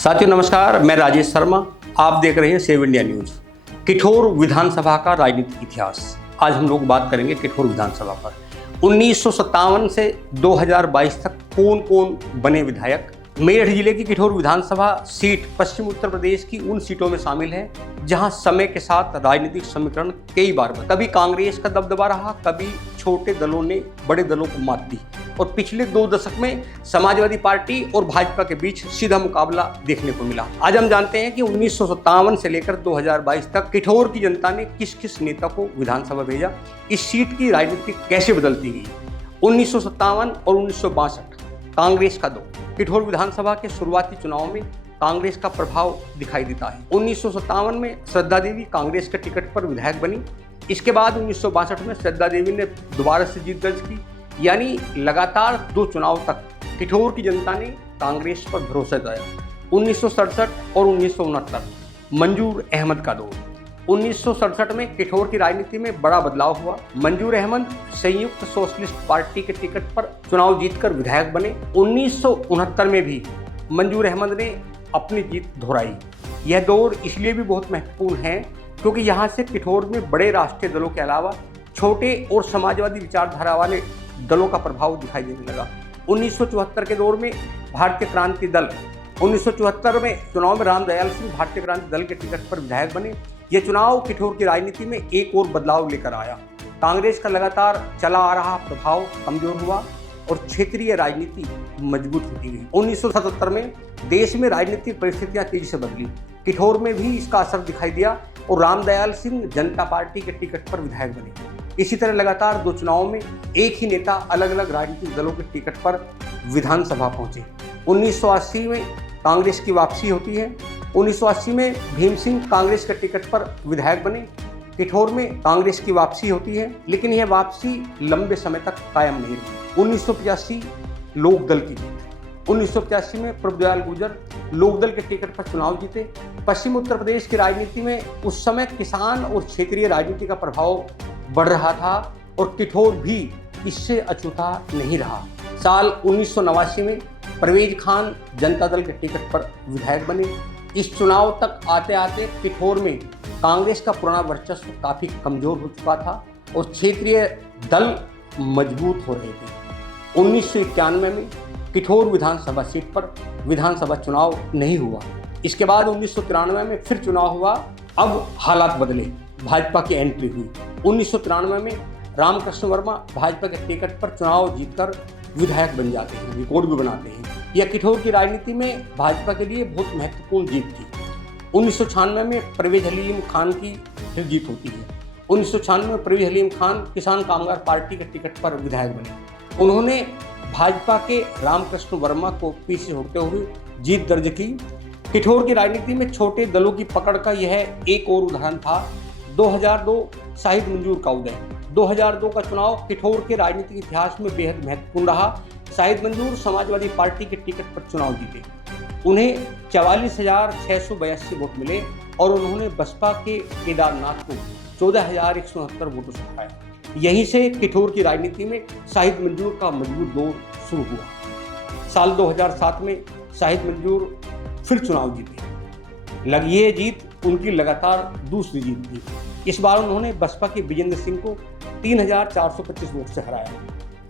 साथियों नमस्कार, मैं राजेश शर्मा। आप देख रहे हैं सेव इंडिया न्यूज। किठौर विधानसभा का राजनीतिक इतिहास। आज हम लोग बात करेंगे किठौर विधानसभा पर। 1957 से 2022 तक कौन कौन बने विधायक। मेरठ जिले की किठौर विधानसभा सीट पश्चिम उत्तर प्रदेश की उन सीटों में शामिल है जहां समय के साथ राजनीतिक समीकरण कई बार बदला। कभी कांग्रेस का दबदबा रहा, कभी छोटे दलों ने बड़े दलों को मात दी और पिछले 2 दशक में समाजवादी पार्टी और भाजपा के बीच सीधा मुकाबला देखने को मिला। आज हम जानते हैं कि 1957 से लेकर 2022 तक किठौर की जनता ने किस किस नेता को विधानसभा भेजा, इस सीट की राजनीति कैसे बदलती गई। 1957 और 1962 कांग्रेस का दौर। किठौर विधानसभा के शुरुआती चुनाव में कांग्रेस का प्रभाव दिखाई देता है। 1957 में श्रद्धा देवी कांग्रेस के टिकट पर विधायक बनी। इसके बाद 1962 में श्रद्धा देवी ने दोबारा से जीत दर्ज की, यानी लगातार 2 चुनाव तक किठौर की जनता ने कांग्रेस पर भरोसा जताया। 1967 और 1969 मंजूर अहमद का दौर। 1967 में किठौर की राजनीति में बड़ा बदलाव हुआ। मंजूर अहमद संयुक्त सोशलिस्ट पार्टी के टिकट पर चुनाव जीतकर विधायक बने। 1969 में भी मंजूर अहमद ने अपनी जीत दोहराई। यह दौर इसलिए भी बहुत महत्वपूर्ण है क्योंकि यहाँ से किठौर में बड़े राष्ट्रीय दलों के अलावा छोटे और समाजवादी विचारधारा वाले दलों का प्रभाव दिखाई देने लगा। 1974 के दौर में भारतीय क्रांति दल 1974 में चुनाव में रामदयाल सिंह भारतीय क्रांति दल के टिकट पर विधायक बने। यह चुनाव किठौर की राजनीति में एक और बदलाव लेकर आया। कांग्रेस का लगातार चला आ रहा प्रभाव कमजोर हुआ और क्षेत्रीय राजनीति मजबूत होती गई। 1977 में देश में राजनीतिक परिस्थितियां तेजी से बदली। किठौर में भी इसका असर दिखाई दिया और रामदयाल सिंह जनता पार्टी के टिकट पर विधायक बने। इसी तरह लगातार 2 चुनावों में एक ही नेता अलग अलग राजनीतिक दलों के टिकट पर विधानसभा पहुंचे। 1980 में कांग्रेस की वापसी होती है। 1980 में भीम सिंह कांग्रेस के टिकट पर विधायक बने। किठौर में कांग्रेस की वापसी होती है, लेकिन यह वापसी लंबे समय तक कायम नहीं रही। 1985 लोकदल की जीत। 1985 में प्रभुदयाल गुर्जर लोकदल के टिकट पर चुनाव जीते। पश्चिम उत्तर प्रदेश की राजनीति में उस समय किसान और क्षेत्रीय राजनीति का प्रभाव बढ़ रहा था और किठौर भी इससे अछूता नहीं रहा। साल 1989 में परवेज खान जनता दल के टिकट पर विधायक बने। इस चुनाव तक आते आते किठौर में कांग्रेस का पुराना वर्चस्व काफी कमजोर हो चुका था और क्षेत्रीय दल मजबूत हो रहे थे। 1991 में किठौर विधानसभा सीट पर विधानसभा चुनाव नहीं हुआ। इसके बाद 1993 में फिर चुनाव हुआ। अब हालात बदले, भाजपा की एंट्री हुई। 1993 में रामकृष्ण वर्मा भाजपा के टिकट पर चुनाव जीतकर विधायक बन जाते हैं, रिकॉर्ड भी बनाते हैं। यह किठौर की राजनीति में भाजपा के लिए बहुत महत्वपूर्ण जीत थी। 1996 में परवेज हलीम खान की फिर जीत होती है। 1996 में परवेज हलीम खान किसान कामगार पार्टी के टिकट पर विधायक बने। उन्होंने भाजपा के रामकृष्ण वर्मा को पीछे छोड़ते हुए जीत दर्ज की। किठौर की राजनीति में छोटे दलों की पकड़ का यह एक और उदाहरण था। 2002 शाहिद मंजूर का उदय। 2002 का चुनाव किठौर के राजनीतिक इतिहास में बेहद महत्वपूर्ण रहा। शाहिद मंजूर समाजवादी पार्टी के टिकट पर चुनाव जीते। उन्हें 44,682 वोट मिले और उन्होंने बसपा के केदारनाथ को 14,169 वोटों से हराया। यहीं से किठौर की राजनीति में शाहिद मंजूर का मजबूत दौर शुरू हुआ। साल 2007 में शाहिद मंजूर फिर चुनाव जीते। ये जीत उनकी लगातार दूसरी जीत थी। इस बार उन्होंने बसपा के विजेंद्र सिंह को 3,425 वोट से हराया।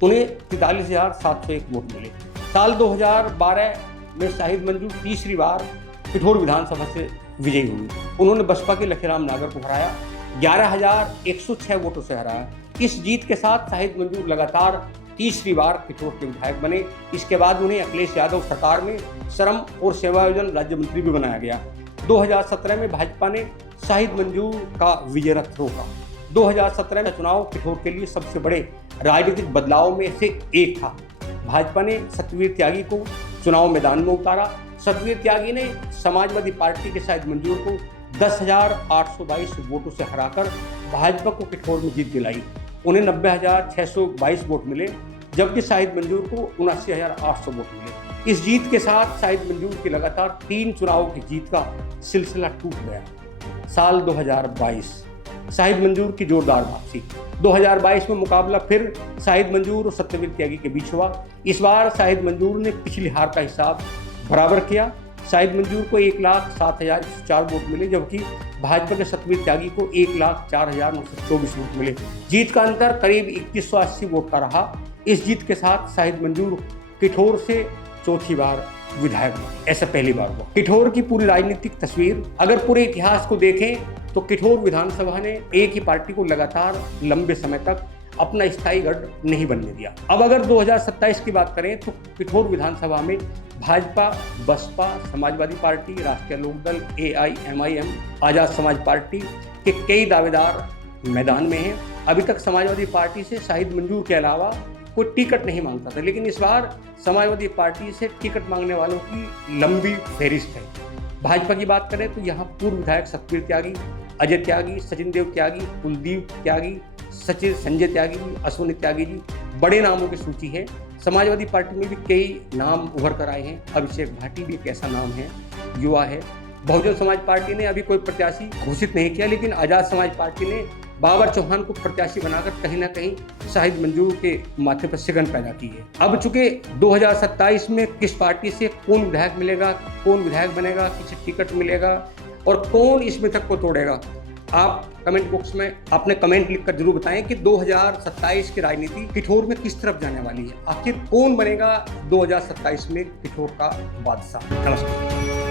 उन्हें 43,701 वोट मिले। साल 2012 में शाहिद मंजूर तीसरी बार किठौर विधानसभा से विजयी हुई। उन्होंने बसपा के लखीराम नागर को हराया, 11,106 वोटों से हराया। इस जीत के साथ शाहिद मंजूर लगातार तीसरी बार किठौर के विधायक बने। इसके बाद उन्हें अखिलेश यादव सरकार में श्रम और सेवायोजन राज्य मंत्री भी बनाया गया। 2017 में भाजपा ने शाहिद मंजूर का विजय रथ रोका। 2017 में चुनाव किठौर के लिए सबसे बड़े राजनीतिक बदलाव में से एक था। भाजपा ने सत्यवीर त्यागी को चुनाव मैदान में उतारा। सत्यवीर त्यागी ने समाजवादी पार्टी के शाहिद मंजूर को 10,822 वोटों से हराकर भाजपा को किठौर में जीत दिलाई। उन्हें 90,622 वोट मिले, जबकि शाहिद मंजूर को 79,800 वोट मिले। इस जीत के साथ शाहिद मंजूर की लगातार 3 चुनावों की जीत का सिलसिला टूट गया। साल 2022 शाहिद मंजूर की जोरदार वापसी। 2022 में मुकाबला फिर शाहिद मंजूर और सत्यवीर त्यागी के बीच हुआ। इस बार शाहिद मंजूर ने पिछली हार का हिसाब बराबर किया। शाहिद मंजूर को 1,07,104 वोट मिले, जबकि भाजपा के सतवीर त्यागी को 1,04,924 वोट मिले। जीत का अंतर करीब 2180 वोट का रहा। इस जीत के साथ शाहिद मंजूर किठौर से चौथी बार विधायक बने, ऐसा पहली बार हुआ। किठौर की पूरी राजनीतिक तस्वीर अगर पूरे इतिहास को देखें तो किठौर विधानसभा ने एक ही पार्टी को लगातार लंबे समय तक अपना स्थायी गढ़ नहीं बनने दिया। अब अगर 2027 की बात करें तो किठौर विधानसभा में भाजपा, बसपा, समाजवादी पार्टी, राष्ट्रीय लोकदल, AIMIM, आजाद समाज पार्टी के कई दावेदार मैदान में हैं। अभी तक समाजवादी पार्टी से शाहिद मंजूर के अलावा कोई टिकट नहीं मांगता था, लेकिन इस बार समाजवादी पार्टी से टिकट मांगने वालों की लंबी फहरिस्त है। भाजपा की बात करें तो यहाँ पूर्व विधायक सतवीर त्यागी, अजय त्यागी, सचिन देव त्यागी, कुलदीप त्यागी, सचिन संजय त्यागी जी, अश्विनी त्यागी जी, बड़े नामों की सूची है। समाजवादी पार्टी में भी कई नाम उभर कर आए हैं। अभिषेक भाटी भी एक ऐसा नाम है, युवा है। बहुजन समाज पार्टी ने अभी कोई प्रत्याशी घोषित नहीं किया, लेकिन आजाद समाज पार्टी ने बाबर चौहान को प्रत्याशी बनाकर कहीं ना कहीं शाहिद मंजूर के माथे पर शिकन पैदा की है। अब चूंकि 2027 में किस पार्टी से कौन विधायक मिलेगा, कौन विधायक बनेगा, किसे टिकट मिलेगा और कौन इस मिथक को तोड़ेगा, आप कमेंट बॉक्स में अपने कमेंट लिखकर जरूर बताएं कि 2027 की राजनीति किठौर में किस तरफ जाने वाली है। आखिर कौन बनेगा 2027 में किठौर का बादशाह। नमस्कार।